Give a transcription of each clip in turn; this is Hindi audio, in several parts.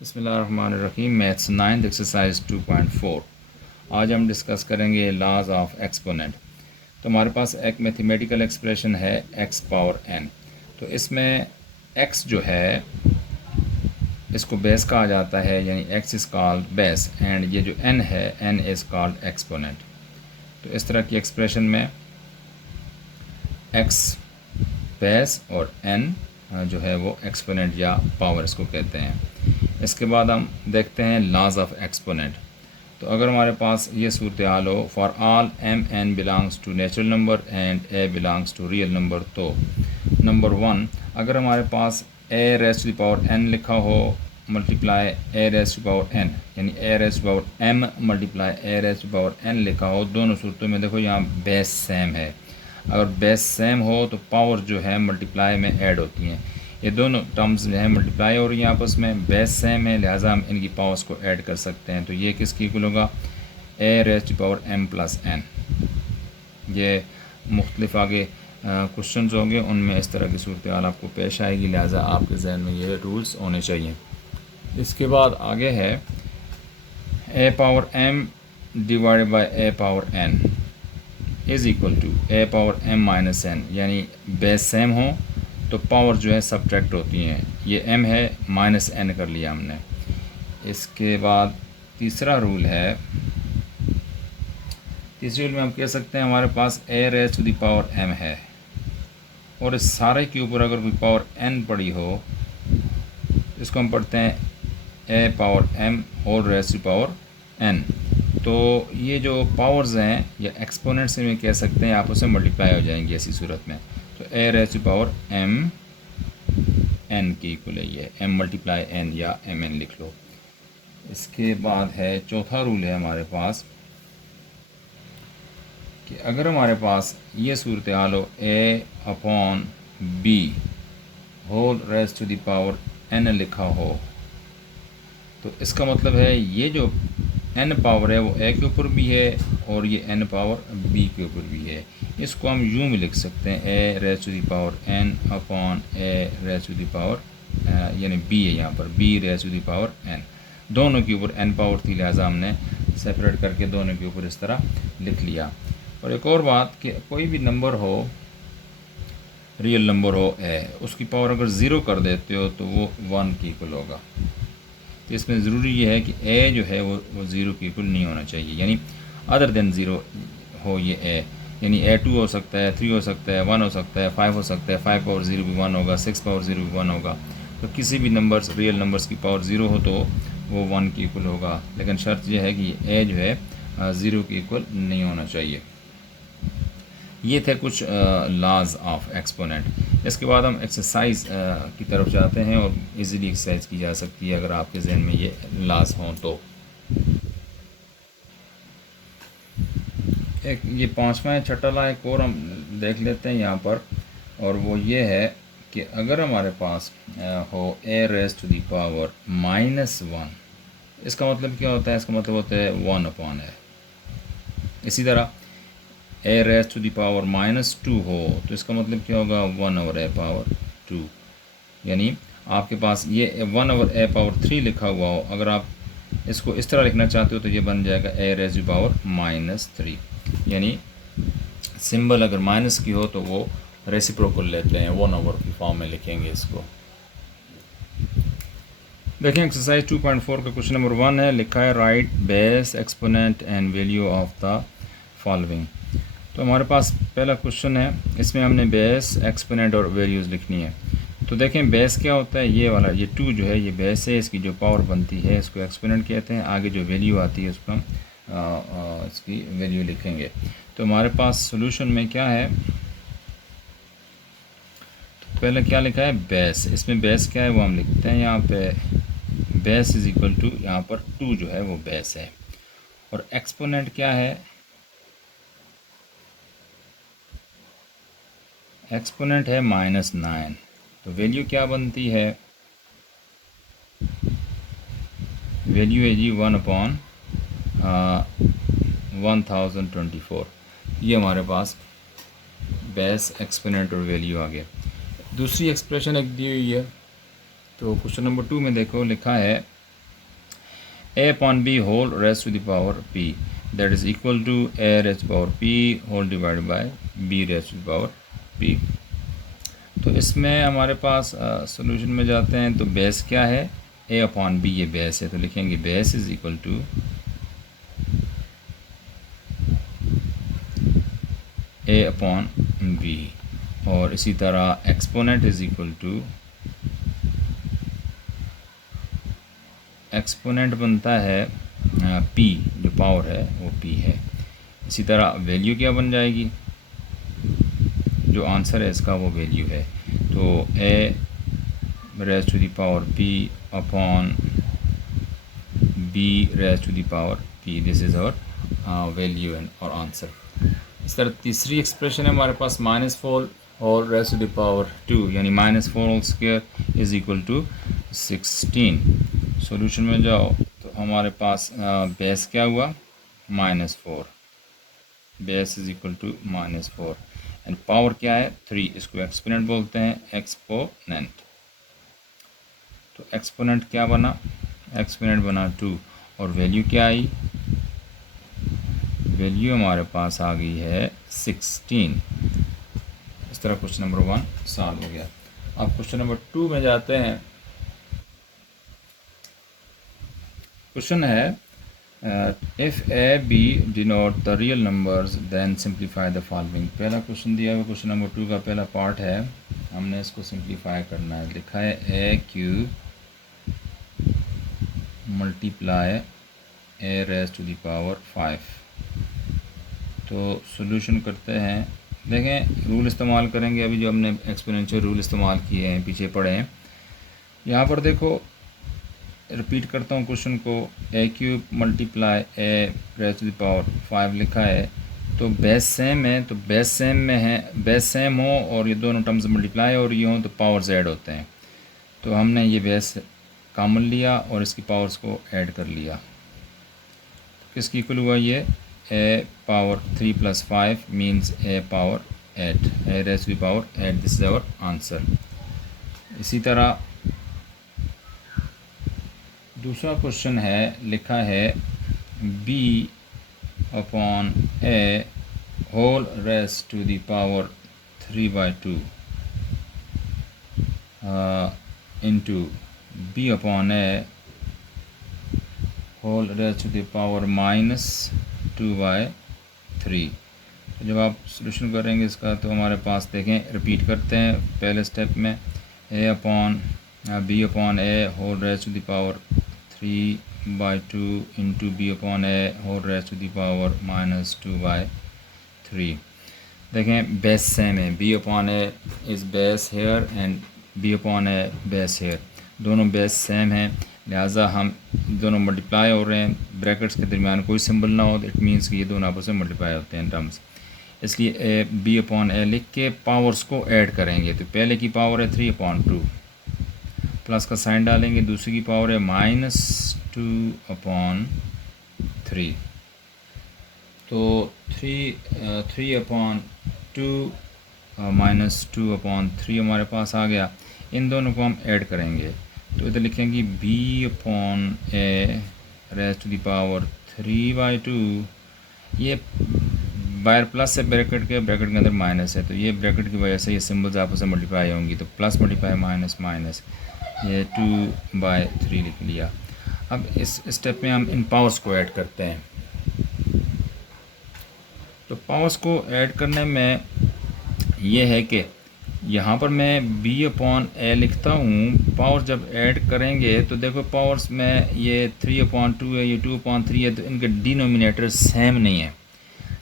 बिस्मिल्लाहिर्रहमानिर्रहीम। Maths 9 exercise 2.4। आज हम डिस्कस करेंगे लॉज ऑफ एक्सपोनेंट। तो हमारे पास एक मैथमेटिकल एक्सप्रेशन है x पावर n। तो इसमें x जो है इसको बेस कहा जाता है, यानी x is called base, and ये जो n है n इज़ कॉल्ड एक्सपोनेंट। तो इस तरह की एक्सप्रेशन में x बेस और n जो है वो एक्सपोनेंट या पावर इसको कहते हैं। इसके बाद हम देखते हैं लॉज ऑफ एक्सपोनेंट। तो अगर हमारे पास ये सूरत हाल हो, for all M N belongs to natural number and A belongs to real number, तो नंबर 1 अगर हमारे पास A raise to the power n लिखा हो multiply A raise to power n, यानी A raise to power m multiply A raise to power n लिखा हो, दोनों सूरतों में देखो यहाँ बेस सेम है। अगर बेस सेम हो तो पावर जो है मल्टीप्लाई में ऐड होती हैं। ये दोनों टर्म्स जो है मल्टीप्लाई और यहाँ आपस में बेस सेम है, लिहाजा हम इनकी पावर्स को ऐड कर सकते हैं। तो ये किसकी इक्वल होगा? A raise to power m plus n। ये मुख्तलिफ आगे क्वेश्चंस होंगे, उनमें इस तरह की सूरत हाल आपको पेश आएगी, लिहाजा आपके जहन में ये रूल्स होने चाहिए। इसके बाद आगे है ए power m divided by A power n is equal to A power m minus n, यानी बेस सेम हो तो पावर जो है सब्ट्रैक्ट होती हैं। ये m है, माइनस n कर लिया हमने। इसके बाद तीसरा रूल है, तीसरे रूल में हम कह सकते हैं हमारे पास a raise to the power m है और इस सारे के ऊपर अगर कोई पावर n पड़ी हो, इसको हम पढ़ते हैं a power m whole raise to power n। तो ये जो पावर्स हैं या एक्सपोनेंट से में कह सकते हैं आपस में मल्टीप्लाई हो जाएंगी ऐसी सूरत में। तो a raise to power m n की इक्वल है ये m मल्टीप्लाई n या mn लिख लो। इसके बाद है चौथा रूल है हमारे पास कि अगर हमारे पास ये सूरत हाल हो a upon b whole raise to the power n लिखा हो, तो इसका मतलब है ये जो n पावर है वो a के ऊपर भी है और ये n पावर b के ऊपर भी है। इसको हम यूँ भी लिख सकते हैं a raise to the power n upon a raise to the power, यानी b है यहाँ पर b raise to the power n। दोनों के ऊपर n पावर थी, लिहाजा हमने सेपरेट करके दोनों के ऊपर इस तरह लिख लिया। और एक और बात कि कोई भी नंबर हो, रियल नंबर हो a, उसकी पावर अगर ज़ीरो कर देते हो तो वो 1 की इक्वल होगा। तो इसमें ज़रूरी ये है कि a जो है वो ज़ीरो की इक्वल नहीं होना चाहिए, यानी अदर देन ज़ीरो हो ये a, यानी a2 हो सकता है, 3 हो सकता है, 1 हो सकता है, 5 हो सकता है, 5 पावर 0 भी 1 होगा, 6 पावर 0 भी 1 होगा। तो किसी भी नंबर्स रियल नंबर्स की पावर 0 हो तो वो 1 की इक्वल होगा, लेकिन शर्त यह है कि a जो है 0 की इक्वल नहीं होना चाहिए। ये थे कुछ लॉज ऑफ एक्सपोनेंट। इसके बाद हम एक्सरसाइज की तरफ जाते हैं और इजीली एक्सरसाइज की जा सकती है अगर आपके जहन में ये लॉज हों तो। एक ये पांचवा है, छठा ला एक और हम देख लेते हैं यहाँ पर, और वो ये है कि अगर हमारे पास हो a raise to the power -1, इसका मतलब क्या होता है? इसका मतलब होता है 1 अपॉन है। इसी तरह a raise to the power -2 हो तो इसका मतलब क्या होगा? 1 ओवर a पावर 2। यानी आपके पास ये 1 ओवर a पावर 3 लिखा हुआ हो, अगर आप इसको इस तरह लिखना चाहते हो तो ये बन जाएगा a रेज़ टू पावर -3। यानी सिंबल अगर माइनस की हो तो वो रेसिप्रोकल लेते हैं, 1 ओवर की फॉर्म में लिखेंगे इसको। देखें एक्सरसाइज 2.4 का क्वेश्चन नंबर 1 है, लिखा है right base exponent and value of the following. तो हमारे पास पहला क्वेश्चन है, इसमें हमने बेस एक्सपोनेंट और वैल्यूज़ लिखनी है। तो देखें बेस क्या होता है, ये वाला, ये 2 जो है ये बेस है, इसकी जो पावर बनती है इसको एक्सपोनेंट कहते हैं। आगे जो वैल्यू आती है उसको हम इसकी वैल्यू लिखेंगे। तो हमारे पास सोल्यूशन में क्या है, तो पहले क्या लिखा है? बेस। इसमें बेस क्या है वो हम लिखते हैं यहाँ पे, बेस इज़ इक्वल टू, यहाँ पर 2 जो है वो बेस है, और एक्सपोनेंट क्या है? एक्सपोनेंट है -9। तो वैल्यू क्या बनती है? वैल्यू है जी 1 अपॉन 1024। ये हमारे पास बेस एक्सपोनेंट और वैल्यू आ गया। दूसरी एक्सप्रेशन एक दी हुई है, तो क्वेश्चन नंबर 2 में देखो लिखा है a upon b whole raised to the power p, that is equal to a raised to the power p whole divided by b raised to the power p। तो इसमें हमारे पास सॉल्यूशन में जाते हैं तो बेस क्या है, a अपॉन b, ये बेस है, तो लिखेंगे base is equal to a upon b, और इसी तरह exponent is equal to, exponent बनता है p, जो पावर है वो p है। इसी तरह वैल्यू क्या बन जाएगी, जो आंसर है इसका वो वैल्यू है, तो a raise to the power p upon b raise to the power p, this is our value and और आंसर। इस तरह तीसरी एक्सप्रेशन है हमारे पास -4 और रेज टू द पावर 2, यानी -4 whole square is equal to 16। Solution में जाओ तो हमारे पास बेस क्या हुआ, -4, base is equal to -4 and power क्या है 3, इसको एक्सपोनेंट बोलते हैं, एक्सपोनेंट। तो एक्सपोनेंट क्या बना, एक्सपोनेंट बना 2, और वैल्यू क्या आई, वैल्यू हमारे पास आ गई है 16। इस तरह क्वेश्चन नंबर 1 सॉल्व हो गया। अब क्वेश्चन नंबर 2 में जाते हैं। क्वेश्चन है if a b denote the real numbers then simplify the following. पहला क्वेश्चन दिया हुआ क्वेश्चन नंबर 2 का पहला पार्ट है, हमने इसको सिंप्लीफाई करना है। लिखा है A cube multiply A raise to the power 5। तो सॉल्यूशन करते हैं, देखें रूल इस्तेमाल करेंगे, अभी जो हमने एक्सपोनेंशियल रूल इस्तेमाल किए हैं पीछे पढ़े हैं। यहाँ पर देखो, रिपीट करता हूँ क्वेश्चन को, A cube multiply A raise to the power 5 लिखा है, तो बेस सेम है, तो बेस सेम में है, बेस सेम हो और ये दोनों टर्म्स मल्टीप्लाई और ये हों तो पावर्स ऐड होते हैं। तो हमने ये बेस कॉमन लिया और इसकी पावर्स को ऐड कर लिया, तो किसकी इक्वल हुआ ये, A power 3 + 5 means A power 8, A raise to the power 8, this is our answer. इसी तरह दूसरा क्वेश्चन है, लिखा है b upon a whole raise to the power 3/2 into b upon a whole raise to the power -2/3। तो जब आप सॉल्यूशन करेंगे इसका तो हमारे पास देखें, रिपीट करते हैं पहले स्टेप में, a upon b upon a whole raise to the power 3/2 into b upon a whole raise to the power -2/3। देखें बेस सेम है, b upon a is base here and b upon a base here, दोनों बेस सेम हैं, लिहाजा हम दोनों मल्टीप्लाई हो रहे हैं, ब्रैकेट्स के दरमियान कोई सिंबल ना हो, इट मीन्स कि ये दोनों आपस में मल्टीप्लाई होते हैं टर्म्स। इसलिए b अपॉन a लिख के पावर्स को ऐड करेंगे, तो पहले की पावर है 3/2, प्लस का साइन डालेंगे, दूसरी की पावर है -2/3, तो 3/2 -2/3 हमारे पास आ गया। इन दोनों को हम ऐड करेंगे, तो इधर लिखेंगे b upon a raise to the power 3/2, ये बाहर प्लस है ब्रैकेट के अंदर माइनस है, तो ये ब्रैकेट की वजह से ये सिंबल्स आपस में मल्टीप्लाई होंगी, तो प्लस मल्टीप्लाई माइनस माइनस, ये 2/3 लिख लिया। अब इस स्टेप में हम इन पावर्स को ऐड करते हैं, तो पावर्स को ऐड करने में ये है कि यहाँ पर मैं b अपॉन a लिखता हूँ, पावर जब ऐड करेंगे तो देखो पावर्स में ये 3/2 है, ये 2/3 है, तो इनके डिनोमिनेटर सेम नहीं है।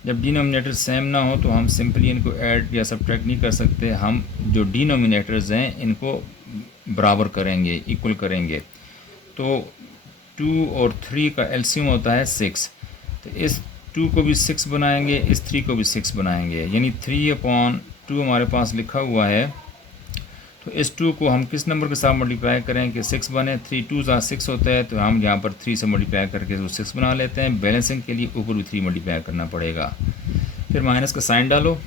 जब डिनोमिनेटर सेम ना हो तो हम सिंपली इनको ऐड या सब्ट्रैक्ट नहीं कर सकते, हम जो डिनोमिनेटर्स हैं इनको बराबर करेंगे, इक्वल करेंगे। तो 2 और 3 का एलसीएम होता है 6, तो इस 2 को भी 6 बनाएंगे, इस 3 को भी 6 बनाएंगे, यानी 3/2 हमारे पास लिखा हुआ है। तो इस 2 को हम किस नंबर के साथ मल्टीप्लाई करें कि 6 बने, 3 2 6 होता है, तो हम यहाँ पर 3 से मल्टीप्लाई करके वो 6 बना लेते हैं। बैलेंसिंग के लिए ऊपर भी 3 मल्टीप्लाई करना पड़ेगा। फिर माइनस का साइन डालो,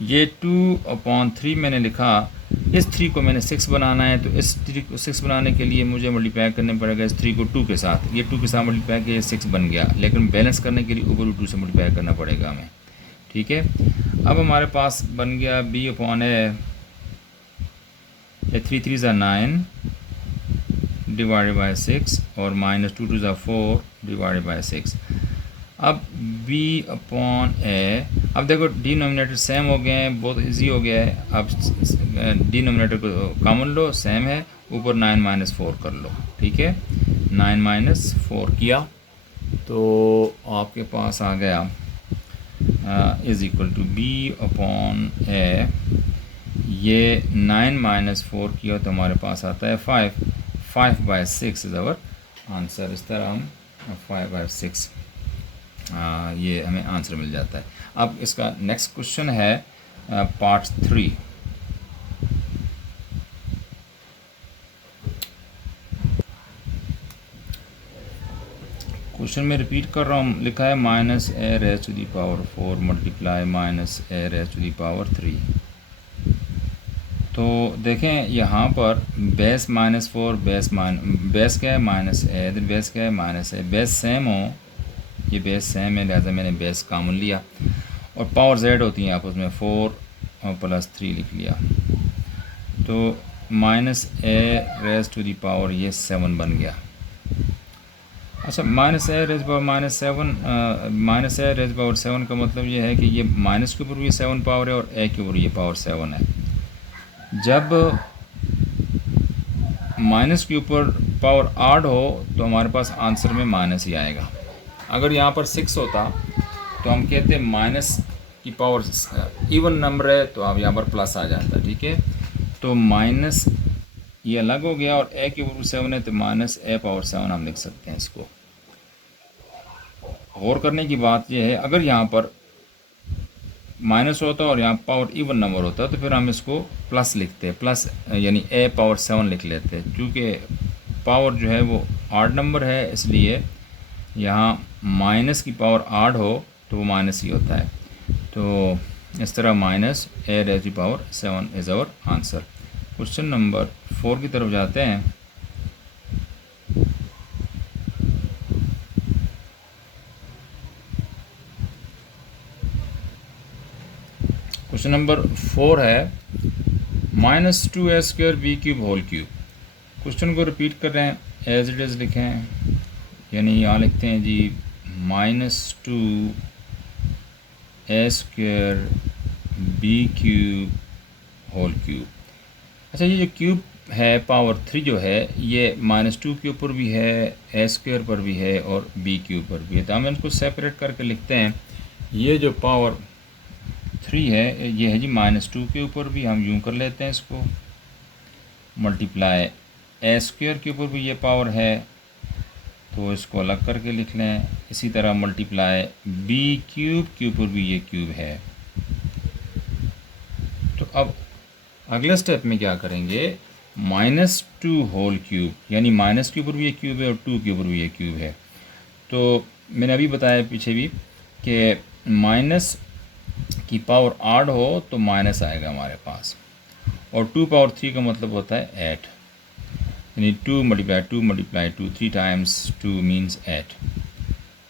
ये 2/3 मैंने लिखा, इस 3 को मैंने 6 बनाना है, तो इस 3 को 6 बनाने के लिए मुझे मल्टीप्लाई करने पड़ेगा इस 3 को 2 के साथ। ये 2 के साथ मल्टीप्लाई किया, ये 6 बन गया, लेकिन बैलेंस करने के लिए ऊपर 2 से मल्टीप्लाई करना पड़ेगा हमें। ठीक है, अब हमारे पास बन गया b/a, 3 3 ज़ा 9 डिवाइडेड बाई 6 और -2 2 ज़ा 4 डिवाइडेड बाई 6। अब b/a, अब देखो डिनोमिनेटर सेम हो गए हैं, बहुत इजी हो गया है। अब डिनोमिनेटर को कॉमन लो, सेम है, ऊपर 9 - 4 कर लो। ठीक है, 9 - 4 किया तो आपके पास आ गया इज़ इक्वल टू b/a, ये 9 - 4 किया तो हमारे पास आता है 5/6 इज़ आवर आंसर। इस तरह हम 5/6 ये हमें आंसर मिल जाता है। अब इसका नेक्स्ट क्वेश्चन है पार्ट 3। क्वेश्चन में रिपीट कर रहा हूँ, लिखा है -a⁻⁴ मल्टीप्लाई -a⁻3। तो देखें यहाँ पर बेस -4, बेस क्या है -a, फिर बेस क्या है -a। बेस सेम हो, ये बेस सेम है, लिहाजा मैंने बेस कॉमन लिया, और पावर z होती हैं आपस में, 4 और +3 लिख लिया, तो -a⁻⁻, ये 7 बन गया। अच्छा, -a⁻7 का मतलब ये है कि ये माइनस के ऊपर भी 7 पावर है और a के ऊपर ये पावर 7 है। जब माइनस के ऊपर पावर 8 हो तो हमारे पास आंसर में माइनस ही आएगा। अगर यहाँ पर 6 होता तो हम कहते हैं माइनस की पावर इवन नंबर है, तो अब यहाँ पर प्लस आ जाता। ठीक है, तो माइनस ये अलग हो गया और a के ऊपर 7 है, तो -a⁻7 हम लिख सकते हैं इसको। गौर करने की बात यह है, अगर यहाँ पर माइनस होता और यहाँ पावर इवन नंबर होता तो फिर हम इसको प्लस लिखते, प्लस यानी a⁻7 लिख लेते। क्योंकि पावर जो है वो आड नंबर है, इसलिए यहाँ माइनस की पावर 8 हो तो वो माइनस ही होता है। तो इस तरह -a⁻7 is our answer. Question number 4 की तरफ जाते हैं। क्वेश्चन नंबर 4 है -2a² b³ whole cube. Question को रिपीट कर रहे हैं, एज इट इज़ लिखें, यानी यहाँ लिखते हैं जी -2a² b³ होल क्यूब। अच्छा, ये जो क्यूब है पावर 3 जो है, ये -2 के ऊपर भी है, a² पर भी है और b³ पर भी है, तो हम इसको सेपरेट करके लिखते हैं। ये जो पावर 3 है ये है जी -2 के ऊपर भी, हम यूँ कर लेते हैं इसको, मल्टीप्लाई a² के ऊपर भी ये पावर है, तो इसको अलग करके लिख लें। इसी तरह मल्टीप्लाई b³ के ऊपर भी ये क्यूब है। तो अब अगले स्टेप में क्या करेंगे, -2 होल क्यूब, यानी माइनस के ऊपर भी ये क्यूब है और 2 के ऊपर भी ये क्यूब है। तो मैंने अभी बताया पीछे भी कि माइनस की पावर 8 हो तो माइनस आएगा हमारे पास, और 2⁻3 का मतलब होता है 8, यानी 2 × 2 3 टाइम्स 2 मीन्स 8।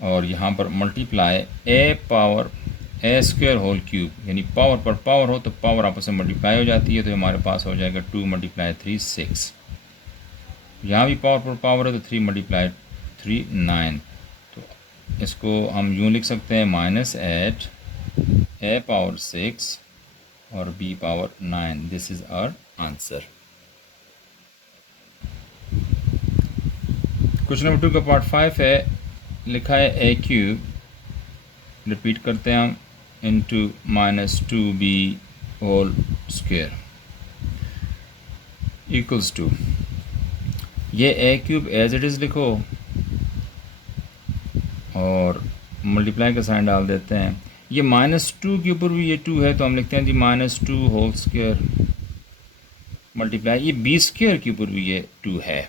और यहाँ पर मल्टीप्लाई a² होल क्यूब, यानी पावर पर पावर हो तो पावर आपस में मल्टीप्लाई हो जाती है, तो हमारे पास हो जाएगा 2 × 3 6। यहाँ भी पावर पर पावर है तो 3 × 3 9। तो इसको हम यूँ लिख सकते हैं -8 a⁻6 और b⁻9। This is our answer. Question number 2 का पार्ट 5 है, लिखा है a³, रिपीट करते हैं हम, इंटू -2b² इक्वल्स टू, ये a³ एज इट इज़ लिखो और मल्टीप्लाई का साइन डाल देते हैं। ये -2 के ऊपर भी ये 2 है, तो हम लिखते हैं जी -2 होल स्क्वायर मल्टीप्लाई ये b² के ऊपर भी ये 2 है।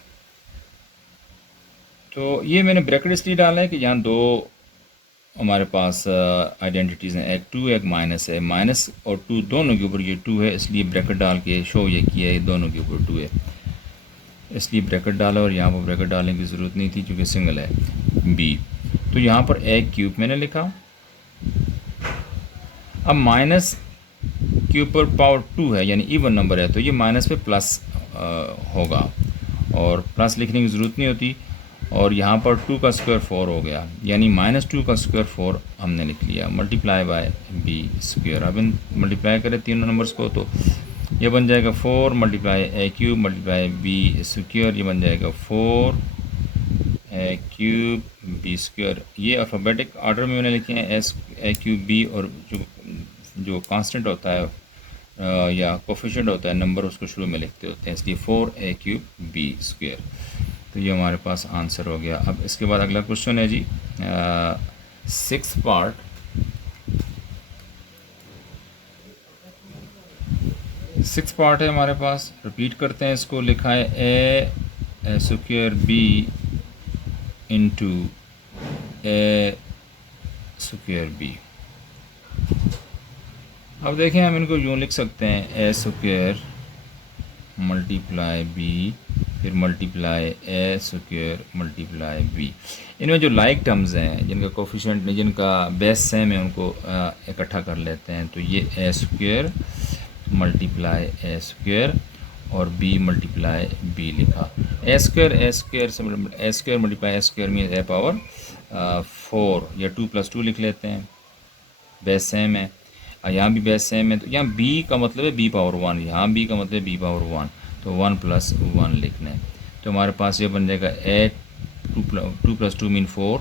तो ये मैंने ब्रैकेट इसलिए डाला है कि यहाँ 2 हमारे पास आइडेंटिटीज़ हैं, एक 2 एक माइनस है, माइनस और 2 दोनों के ऊपर ये 2 है, इसलिए ब्रैकेट डाल के शो ये किया है दोनों के ऊपर 2 है, इसलिए ब्रैकेट डाला और यहाँ पर ब्रैकेट डालने की ज़रूरत नहीं थी क्योंकि सिंगल है बी। तो यहाँ पर ए क्यूब मैंने लिखा। अब माइनस के ऊपर पावर 2 है यानी इवन नंबर है, तो ये माइनस पे प्लस होगा और प्लस लिखने की ज़रूरत नहीं होती। और यहाँ पर 2 का स्क्वायर 4 हो गया, यानी -2 का स्क्वायर 4 हमने लिख लिया, मल्टीप्लाई बाय बी स्क्वायर। अब इन मल्टीप्लाई करें तीनों नंबर्स को, तो ये बन जाएगा 4 मल्टीप्लाई ए क्यूब मल्टीप्लाई बी स्क्वायर, ये बन जाएगा 4 ए क्यूब बी स्क्वायर। ये अल्फ़ाबेटिक ऑर्डर में मैंने लिखे हैं, एस ए क्यूब बी, और जो कांस्टेंट होता है या कोफिशिएंट होता है नंबर, उसको शुरू में लिखते होते हैं, इसलिए 4 ए क्यूब बी स्क्वायर। तो ये हमारे पास आंसर हो गया। अब इसके बाद अगला क्वेश्चन है जी 6th पार्ट। सिक्स पार्ट है हमारे पास, रिपीट करते हैं इसको। लिखा है ए स्क्वायर बी इंटू ए स्क्वायर बी। अब देखें हम इनको यूँ लिख सकते हैं, ए स्क्वायर मल्टीप्लाई बी फिर मल्टीप्लाई ए स्क्वायर मल्टीप्लाई बी। इनमें जो लाइक टर्म्स हैं, जिनका कोफिशिएंट नहीं, जिनका बेस सेम है, उनको इकट्ठा कर लेते हैं। तो ये ए स्क्वायर मल्टीप्लाई ए स्क्वायर और बी मल्टीप्लाई बी लिखा। ए स्क्वायर से ए स्क्वायर मल्टीप्लाई ए स्क्वायर मीन ए पावर 4 या 2 + 2 लिख लेते हैं, बेस सेम है। यहाँ भी बेस सेम है, तो यहाँ बी का मतलब है बी पावर 1, यहाँ बी का मतलब है बी पावर 1, तो 1 + 1 लिखना है। तो हमारे पास ये बन जाएगा A 2 + 2 mean 4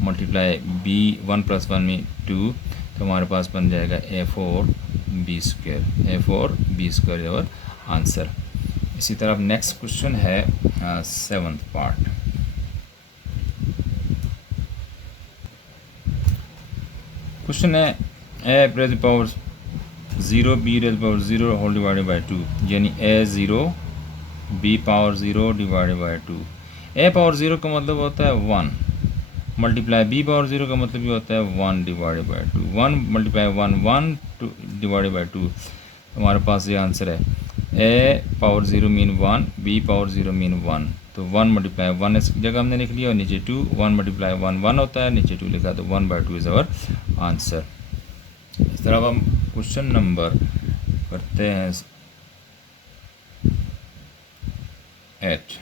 multiply B 1 + 1 mean 2, तो हमारे पास बन जाएगा A4 B square, A4 B square और आंसर। इसी तरह नेक्स्ट क्वेश्चन है 7th पार्ट। क्वेश्चन है A raise power 0 B raise power 0 whole divided by 2, यानी A0 B power 0 divided by 2। A power 0 का मतलब होता है 1 मल्टीप्लाई बी पावर 0 का मतलब ये होता है 1 divided by 2, 1 multiply 1 2 divided by 2। हमारे पास ये आंसर है। ए power 0 mean 1, b power 0 mean 1, तो 1 मल्टीप्लाई 1 इसकी जगह हमने लिख लिया और नीचे 2, 1 मल्टीप्लाई 1 1 होता है, नीचे 2 लिखा, तो 1/2 इज़ आवर आंसर। इस तरह हम क्वेश्चन नंबर करते हैं 8।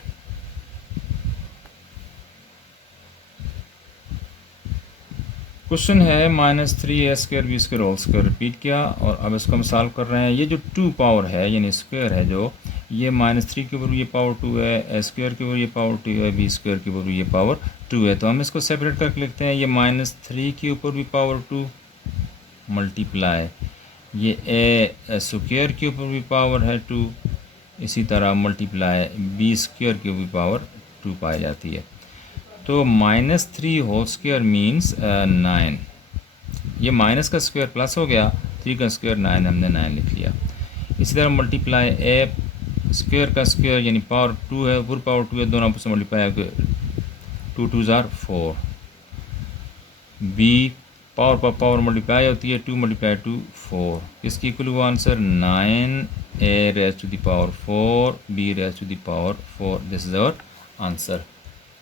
क्वेश्चन है -3a² b² whole square, repeat किया और अब इसको हम सॉल्व कर रहे हैं। ये जो 2 पावर है यानी स्क्वायर है, जो ये -3 के ऊपर ये पावर 2 है, a² के ऊपर ये पावर 2 है, b² के ऊपर ये पावर 2 है। तो हम इसको सेपरेट करके लिखते हैं। ये -3 के ऊपर भी पावर 2 मल्टीप्लाई ये a² के ऊपर भी पावर है 2, इसी तरह मल्टीप्लाई b² की भी पावर 2 पाई जाती है। तो -3 होल स्क्वायर मीन्स 9। ये माइनस का स्क्वायर प्लस हो गया, 3 का स्क्वायर 9, हमने 9 लिख लिया। इसी तरह मल्टीप्लाई ए स्क्वायर का स्क्वायर यानी पावर 2 है, पूरी पावर 2 है, दोनों आपस में मल्टीप्लाई है, 2 2 ज़ार 4। बी पावर पर पावर मल्टीप्लाई होती है, 2 × 2 4, इसकी इक्वल हुआ answer 9a raised to the power 4 b raised to the power 4। This is our answer.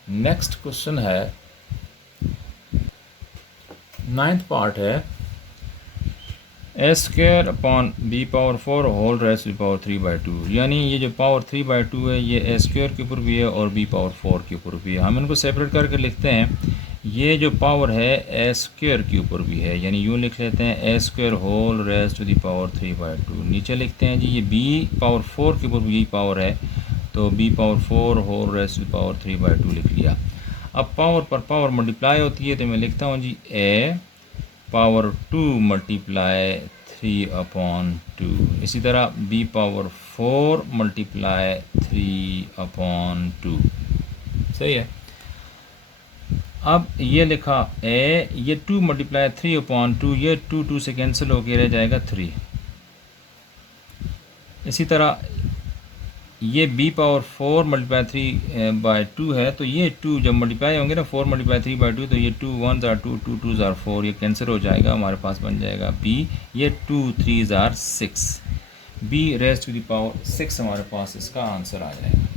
Next question है 9th पार्ट है a² upon b power 4 whole raise to the power 3/2, यानी ये जो पावर 3/2 है ये a² के ऊपर भी है और b पावर 4 के ऊपर भी है। हम इनको सेपरेट करके लिखते हैं। ये जो पावर है a² के ऊपर भी है, यानी यूँ लिख लेते हैं a² whole raise to the power 3/2। नीचे लिखते हैं जी ये b पावर 4 के ऊपर भी यही पावर है, तो b power 4 whole raise to the power 3/2 लिख लिया। अब पावर पर पावर मल्टीप्लाई होती है, तो मैं लिखता हूँ जी a पावर 2 मल्टीप्लाई 3/2, इसी तरह b पावर 4 मल्टीप्लाई 3/2। सही है। अब ये लिखा a, ये 2 मल्टीप्लाई 3/2, ये 2 2 से कैंसिल होकर रह जाएगा 3। इसी तरह ये b पावर 4 मल्टीप्लाई 3/2 है, तो ये 2 जब मल्टीप्लाई होंगे ना 4 मल्टीप्लाई 3/2, तो ये 2 1 ज़ार 2 2 2 ज़ार 4, ये कैंसिल हो जाएगा, हमारे पास बन जाएगा b, ये 2 3 ज़ार 6, b raise to the power 6 हमारे पास इसका आंसर आ जाएगा।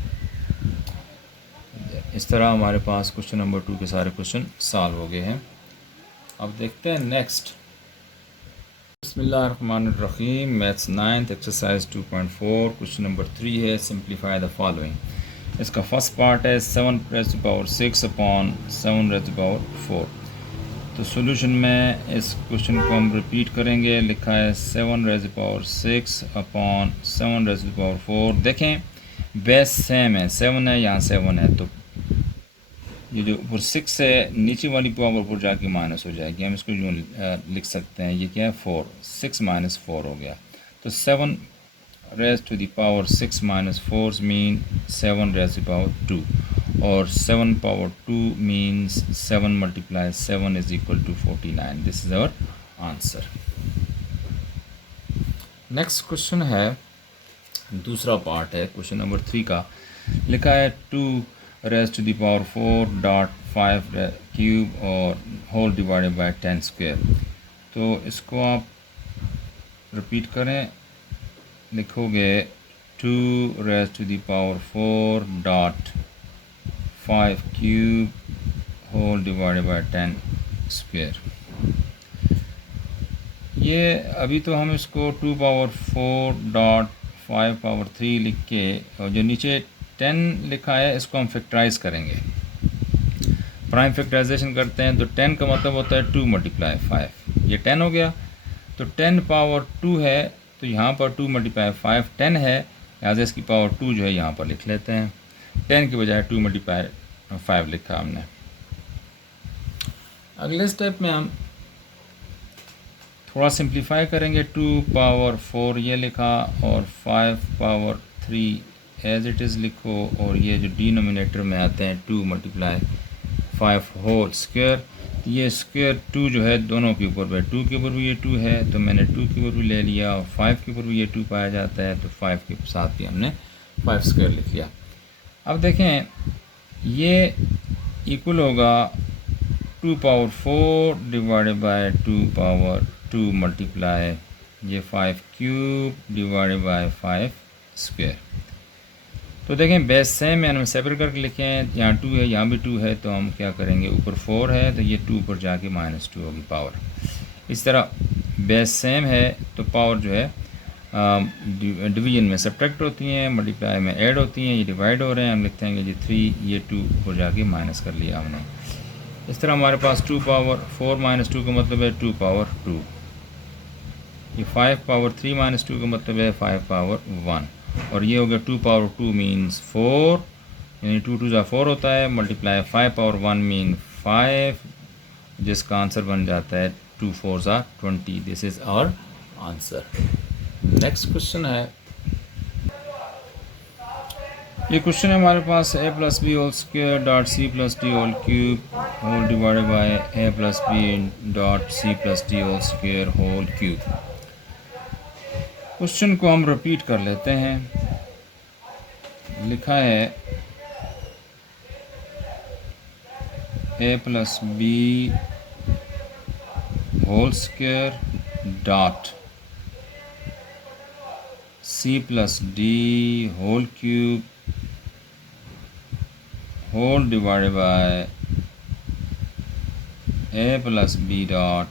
इस तरह हमारे पास क्वेश्चन नंबर 2 के सारे क्वेश्चन सॉल्व हो गए हैं। अब देखते हैं नेक्स्ट। बिस्मिल्लाहिर्रहमानिर्रहीम, maths 9th exercise 2.4 question number 3 है, सिंप्लीफाई द फॉलोइंग। इसका फर्स्ट पार्ट है 7 raise to power 6 upon 7 raise to power 4। तो सॉल्यूशन में इस क्वेश्चन को हम रिपीट करेंगे। लिखा है 7 raise to power 6 upon 7 raise to power 4। देखें बेस सेम है, 7 है, यहाँ 7 है, तो ये जो ऊपर 6 है नीचे वाली पावर ऊपर जाके माइनस हो जाएगी। हम इसको यूँ लिख सकते हैं, ये क्या है 4, 6 माइनस 4 हो गया। तो 7 raise to the power 6 minus 4 mean 7 raise to power 2, और 7 power 2 means 7 multiply 7 is equal to 49। This is our answer. Next question है, दूसरा पार्ट है क्वेश्चन नंबर 3 का। लिखा है 2 raise to the power 4.5 cube और होल डिवाइडेड बाय 10 स्क्वायर। तो इसको आप रिपीट करें, लिखोगे 2 raise to the power 4.5 cube whole divided by 10 square. ये अभी तो हम इसको 2 पावर 4.5 पावर 3 लिख के, और जो नीचे 10 लिखा है इसको हम फैक्टराइज करेंगे, प्राइम फैक्टराइजेशन करते हैं। तो 10 का मतलब होता है 2 मल्टीप्लाई 5, ये 10 हो गया। तो 10 पावर 2 है, तो यहाँ पर 2 मल्टीप्लाई 5 10 है, लिहाजा इसकी पावर 2 जो है यहाँ पर लिख लेते हैं। 10 के बजाय 2 मल्टीप्लाई 5 लिखा हमने। अगले स्टेप में हम थोड़ा सिंप्लीफाई करेंगे। 2 पावर 4 ये लिखा, और 5 पावर 3 एज इट इज़ लिखो, और ये जो डिनोमिनेटर में आते हैं 2 मल्टीप्लाई 5 होल स्क्वायर। ये स्क्वायर 2 जो है दोनों के ऊपर है, 2 के ऊपर भी ये 2 है, तो मैंने 2 के ऊपर भी ले लिया, और 5 के ऊपर भी ये 2 पाया जाता है, तो 5 के साथ भी हमने 5 स्क्वायर लिख लिया। अब देखें ये इक्वल होगा 2 power 4 divided by 2 power 2 multiply ये 5 क्यूब डिवाइडेड बाय 5 स्क्वायर। तो देखें बेस सेम है, हम सेपरेट करके लिखें, यहाँ 2 है, यहाँ भी 2 है, तो हम क्या करेंगे, ऊपर 4 है तो ये 2 ऊपर जाके -2 होगी पावर। इस तरह बेस सेम है तो पावर जो है डिवीजन में सब्ट्रैक्ट होती हैं, मल्टीप्लाई में ऐड होती हैं, ये डिवाइड हो रहे हैं। हम लिखते हैं कि ये 3, ये 2 ऊपर जाके माइनस कर लिया हमने। इस तरह हमारे पास 2 पावर 4 -2 का मतलब है 2 पावर 2। ये 5 पावर 3 -2 का मतलब है 5 पावर 1, और ये हो गया 2 पावर 2 मीन्स 4, यानी 2 2 4 होता है, मल्टीप्लाई 5 पावर 1 मीन 5, जिसका आंसर बन जाता है 2 4 20। This is our answer. Next question है, ये क्वेश्चन है हमारे पास a plus b whole square dot c plus d whole cube whole divided by a plus b dot c plus d whole square whole cube. Question को हम रिपीट कर लेते हैं। लिखा है a plus b whole square dot c plus d whole cube whole divided by a plus b dot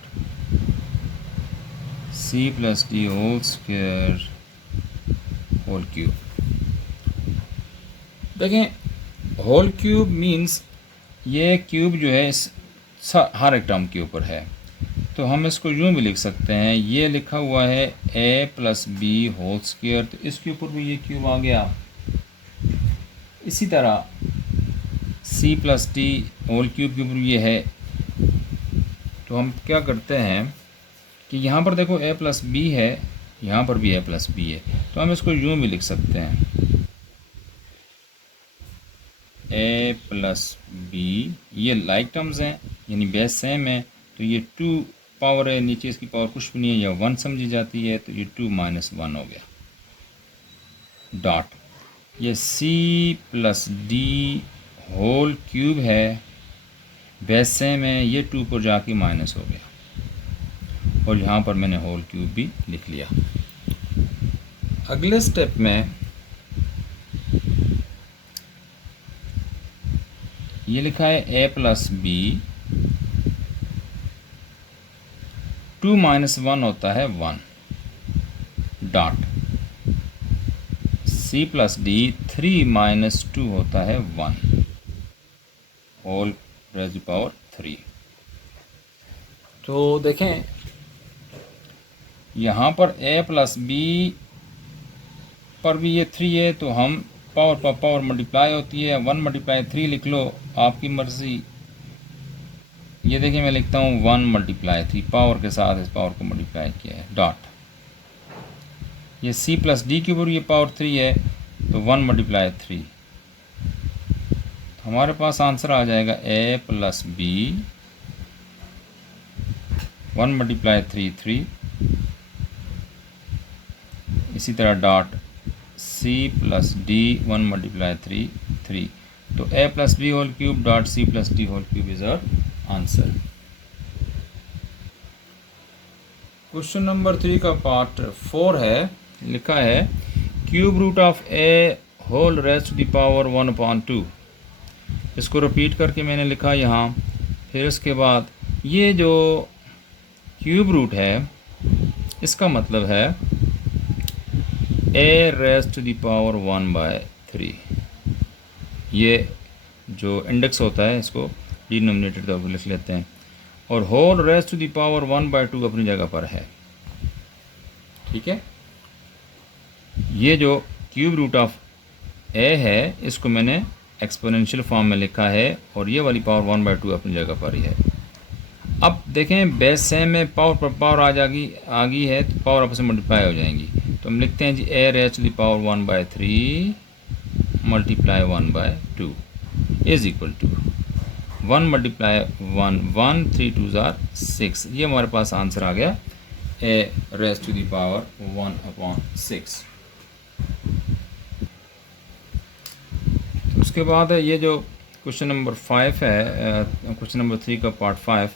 c plus d whole square whole cube. देखें होल क्यूब मीन्स ये क्यूब जो है इस हर एक टर्म के ऊपर है, तो हम इसको यूँ भी लिख सकते हैं, ये लिखा हुआ है a plus b whole square, तो इसके ऊपर भी ये क्यूब आ गया। इसी तरह c plus d whole cube के ऊपर ये है, तो हम क्या करते हैं कि यहाँ पर देखो a प्लस बी है, यहाँ पर भी a प्लस बी है, तो हम इसको यूँ भी लिख सकते हैं a प्लस बी, ये लाइक टर्म्स हैं यानी बेस सेम है, तो ये 2 पावर है, नीचे इसकी पावर कुछ भी नहीं है, या 1 समझी जाती है, तो ये 2 - 1 हो गया। डॉट ये c+d होल क्यूब है, बेस सेम है, ये 2 पर जाके माइनस हो गया और यहाँ पर मैंने होल क्यूब भी लिख लिया। अगले स्टेप में ये लिखा है a+b, 2 - 1 होता है 1 डॉट, c+d 3 - 2 होता है 1 होल रेज़ टू पावर 3। तो देखें यहाँ पर a+b पर भी ये 3 है, तो हम पावर पर पावर मल्टीप्लाई होती है, 1 × 3 लिख लो, आपकी मर्ज़ी। ये देखिए मैं लिखता हूँ 1 × 3, पावर के साथ इस पावर को मल्टीप्लाई किया है, डॉट। ये c+d के ऊपर ये पावर 3 है, तो 1 × 3, तो हमारे पास आंसर आ जाएगा a+b 1 × 3 3, इसी तरह डॉट c+d 1 × 3 3, तो a+b whole cube dot c+d whole cube is our answer. Question number 3 का पार्ट 4 है, लिखा है cube root of a whole raise to the power 1/2। इसको रिपीट करके मैंने लिखा यहाँ। फिर उसके बाद ये जो क्यूब रूट है इसका मतलब है a raise to the power 1/3। ये जो इंडेक्स होता है इसको डिनोमिनेटर तौर पर लिख लेते हैं, और whole raise to the power 1/2 अपनी जगह पर है। ठीक है, ये जो क्यूब रूट ऑफ a है इसको मैंने एक्सपोनेंशियल फॉर्म में लिखा है, और ये वाली पावर 1/2 अपनी जगह पर ही है। अब देखें बेस सेम में पावर पर पावर आ गई है, तो पावर आपस में मल्टीप्लाई हो जाएंगी। तो हम लिखते हैं जी a raise to the power 1/3 multiply 1/2 is equal to 1 × 1 1, 3 2 6। ये हमारे पास आंसर आ गया a raise to the power 1/6। उसके बाद ये जो क्वेश्चन नंबर 5 है, क्वेश्चन नंबर 3 का पार्ट 5,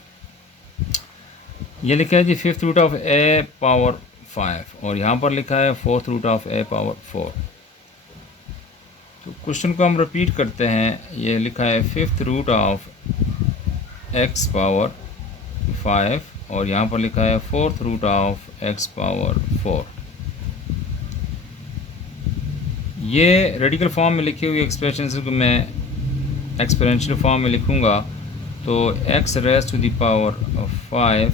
ये लिखा है जी 5th root of a power 5, और यहाँ पर लिखा है 4th root of a power 4। तो क्वेश्चन को हम रिपीट करते हैं। ये लिखा है 5th root of x power 5, और यहाँ पर लिखा है 4th root of x power 4। ये रेडिकल फॉर्म में लिखी हुई एक्सप्रेशन को मैं एक्सपोनेंशियल फॉर्म में लिखूँगा, तो x raise to the power 5,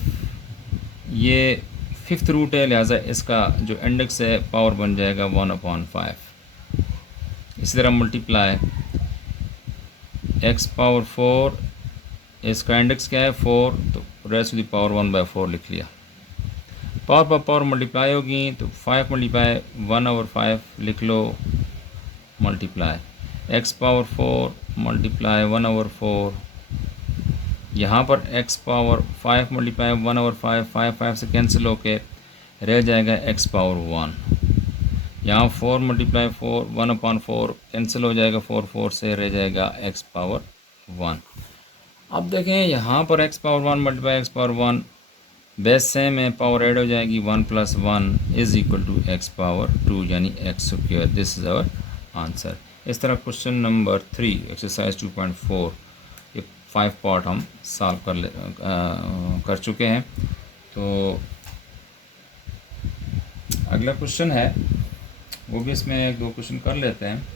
ये 5th रूट है, लिहाजा इसका जो इंडेक्स है पावर बन जाएगा 1/5। इसी तरह मल्टीप्लाई x पावर 4, इसका इंडेक्स क्या है 4, तो रेज़ टू द पावर 1/4 लिख लिया। पावर पर पावर मल्टीप्लाई होगी, तो 5 × 1/5 लिख लो, मल्टीप्लाई x पावर 4 मल्टीप्लाई 1/4। यहाँ पर x पावर 5 मल्टीप्लाई 1/5, 5 से कैंसिल होके रह जाएगा x पावर 1। यहाँ 4 × 4 1/4 कैंसिल हो जाएगा, 4 से रह जाएगा x पावर 1। अब देखें यहाँ पर x power 1 multiply x power 1, base same है, पावर ऐड हो जाएगी, 1 + 1 is equal to x power 2 यानी x²। This is our answer. इस तरह क्वेश्चन नंबर 3 एक्सरसाइज 2.4 ये 5 पार्ट हम सॉल्व कर चुके हैं। तो अगला क्वेश्चन है, वो भी इसमें 1-2 क्वेश्चन कर लेते हैं।